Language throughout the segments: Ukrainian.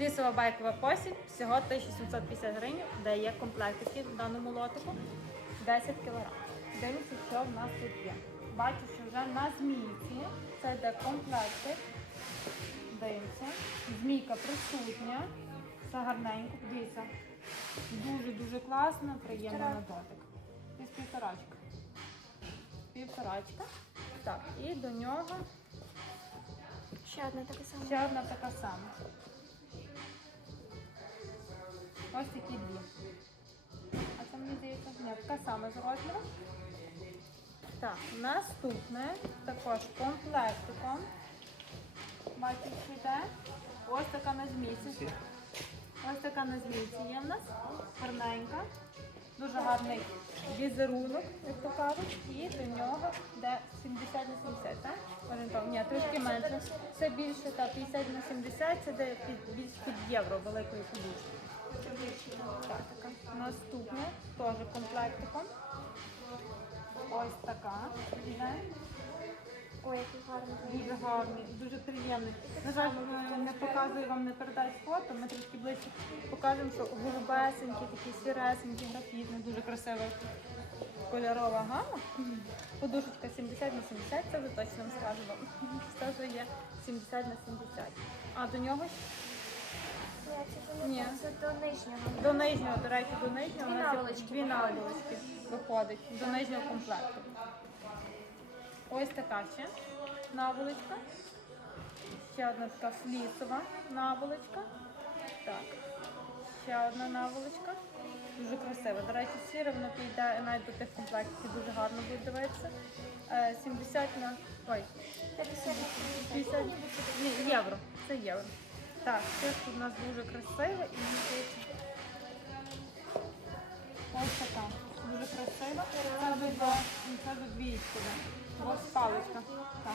Лісова байкова посіль всього 1750 гривень, де є комплектики в даному лотику 10 кг. Дивлюся, що в нас тут є. Бачу, що вже на змійці це де комплекти. Дивимося. Змійка присутня. Все гарненько. Дивіться. Дуже-дуже класно, приємно на дотик. Десь півторачка. Півторачка. Так, і до нього Ще одна така сама. ще одна така сама. Ось такі дві. А це мені здається, ні, така сама з розміром. Так, наступне також комплектиком. Бачите, що йде. Ось така на змійці. Ось така на змійці є в нас. Гарненька. Дуже гарний візерунок, як то кажуть. І до нього йде 70 на 70, так? Орієнтовно. Ні, трошки менше. Це більше, та 50 на 70, це де під, більш під євро великої подушки. Так. Наступне теж комплектиком. Ось така. Ой, який гарний. Дуже гарний, дуже приємний. На жаль, не показую вам, не передасть фото. Ми трішки ближче покажемо, що голубесенькі, такі сіресенькі, графітні, дуже красива кольорова гама. Подушечка 70 на 70, це вже точно вам скажу вам. Це вже є 70 на 70. А до нього Ні, це, до нижнього. до нижнього, до речі, до нижнього Дві у нас є наволочки дві наволочки виходить до нижнього комплекту. Ось така ще наволочка. Ще одна така флісова наволочка. Так. Ще одна наволочка. Дуже красива. До речі, сіре воно піде навіть до тих комплектів дуже гарно буде дивитися. Е, 70 на. Ой, 50 50 ні, євро. Це євро. Так, це у нас дуже красиво і. Ось така. Дуже красива. Це до, це до двічки. Двоспалочка. Так.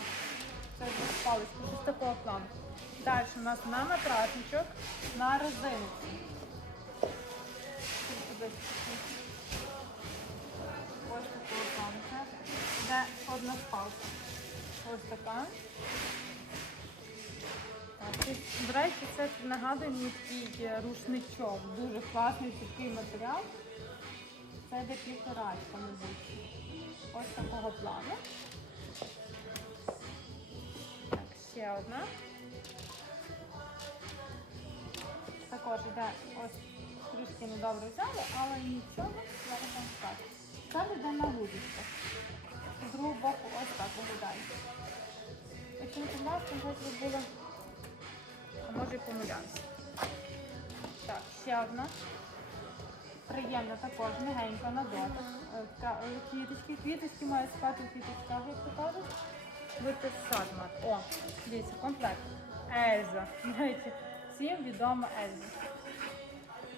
Це двоспалочка. Ось такого плану. Далі у нас на матрасничок на резинці. Ось такого плану. Це йде одна спалка. Ось така. До речі, це нагадує мені такий е, рушничок. Дуже класний такий матеріал. Це де півторачка, мабуть. Ось такого плану. Так, ще одна. Також йде ось трішки недобре взяли, але нічого, зараз вам скажу. Це йде на вудочках. З другого боку ось так виглядає. Якщо не то вже було а може і помилятися. Так, ще одна. Приємна також, мягенька на дотик. Е, е, Квіточки, квіточки має спати в квіточках, як то кажуть. Витис Садмар. О, дивіться, комплект. Ельза. Знаєте, всім відома Ельза.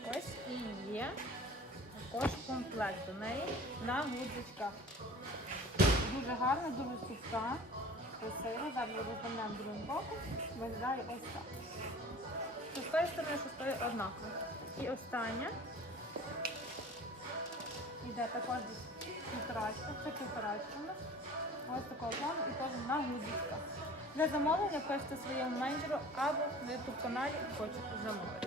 Ось і є також комплект до неї на гудзичках. Дуже гарна, дуже суста, красива. Зараз розвернемо другим боком. Виглядає ось так. Що з тої сторони, що з тої однаково. І остання. Йде також півторачка. Це півторачка у нас. Ось такого плану і теж на гудзичках. Для замовлення пишете своєму менеджеру або на YouTube каналі хочете замовити.